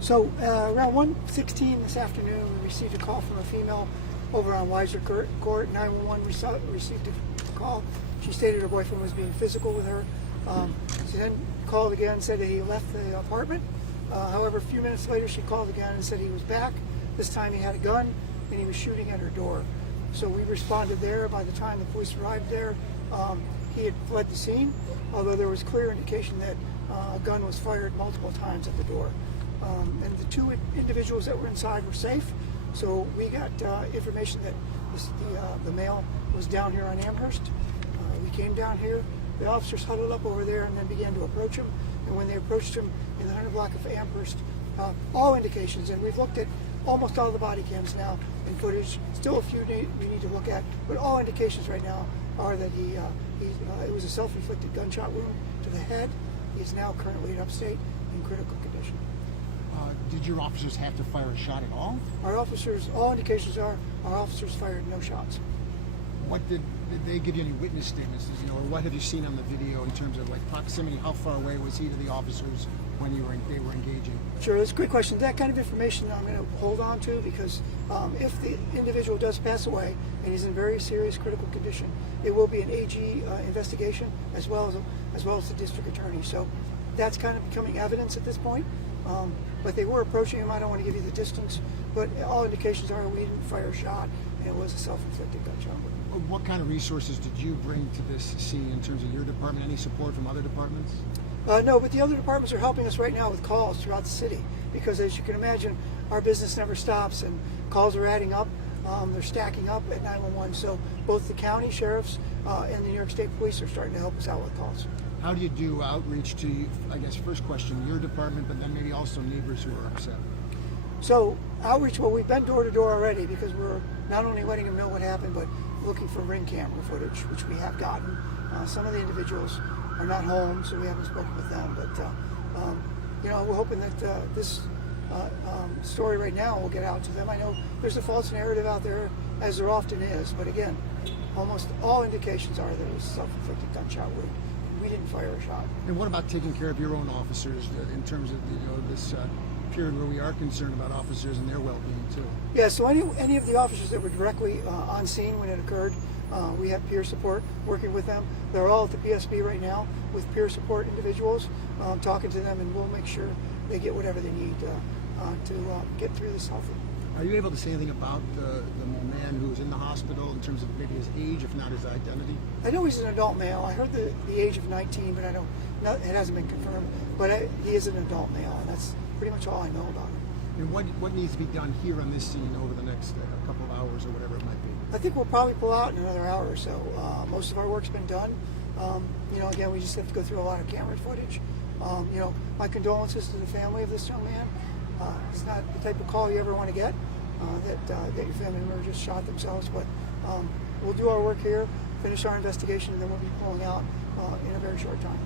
So around 1:16 this afternoon, we received a call from a female over on Weiser Court. 911 received a call. She stated her boyfriend was being physical with her. She then called again and said that he left the apartment. However, a few minutes later, she called again and said he was back. This time he had a gun and he was shooting at her door. So we responded there. By the time the police arrived there, he had fled the scene, although there was clear indication that a gun was fired multiple times at the door. And the two individuals that were inside were safe. So we got information that the male was down here on Amherst. We came down here. The officers huddled up over there and then began to approach him. And when they approached him in the 100 block of Amherst, all indications, and we've looked at almost all the body cams now and footage, still a few we need to look at, but all indications right now are that it was a self-inflicted gunshot wound to the head. He's now currently at Upstate in critical condition. Did your officers have to fire a shot at all? Our officers, all indications are, our officers fired no shots. What did they give you any witness statements, or what have you seen on the video in terms of like proximity? How far away was he to the officers when they were engaging? Sure, that's a great question. That kind of information I'm going to hold on to because if the individual does pass away and he's in very serious critical condition, it will be an AG investigation as well as the district attorney. So that's kind of becoming evidence at this point. But they were approaching him. I don't want to give you the distance, but all indications are we didn't fire a shot and it was a self-inflicted gunshot wound. What kind of resources did you bring to this scene in terms of your department? Any support from other departments? No, but the other departments are helping us right now with calls throughout the city because, as you can imagine, our business never stops and calls are adding up. They're stacking up at 911. So both the county sheriffs and the New York State Police are starting to help us out with calls. How do you do outreach to, I guess, first question, your department, but then maybe also neighbors who are upset? So outreach, well, we've been door to door already because we're not only letting them know what happened, but looking for ring camera footage, which we have gotten. Some of the individuals are not home, so we haven't spoken with them. But we're hoping that this story right now will get out to them. I know there's a false narrative out there, as there often is, but again, almost all indications are that it was a self-inflicted gunshot wound. We didn't fire a shot. And what about taking care of your own officers in terms of this period where we are concerned about officers and their well-being too? Yeah, so any of the officers that were directly on scene when it occurred, we have peer support working with them. They're all at the PSB right now with peer support individuals, talking to them, and we'll make sure they get whatever they need to get through this healthy. Are you able to say anything about the man who's in the hospital in terms of maybe his age, if not his identity? I know he's an adult male. I heard the age of 19, but it hasn't been confirmed. But he is an adult male, and that's pretty much all I know about him. And what needs to be done here on this scene over the next couple of hours or whatever it might be? I think we'll probably pull out in another hour or so. Most of our work's been done. Again, we just have to go through a lot of camera footage. My condolences to the family of this young man. It's not the type of call you ever want to get, that your family member just shot themselves. But we'll do our work here, finish our investigation, and then we'll be pulling out in a very short time.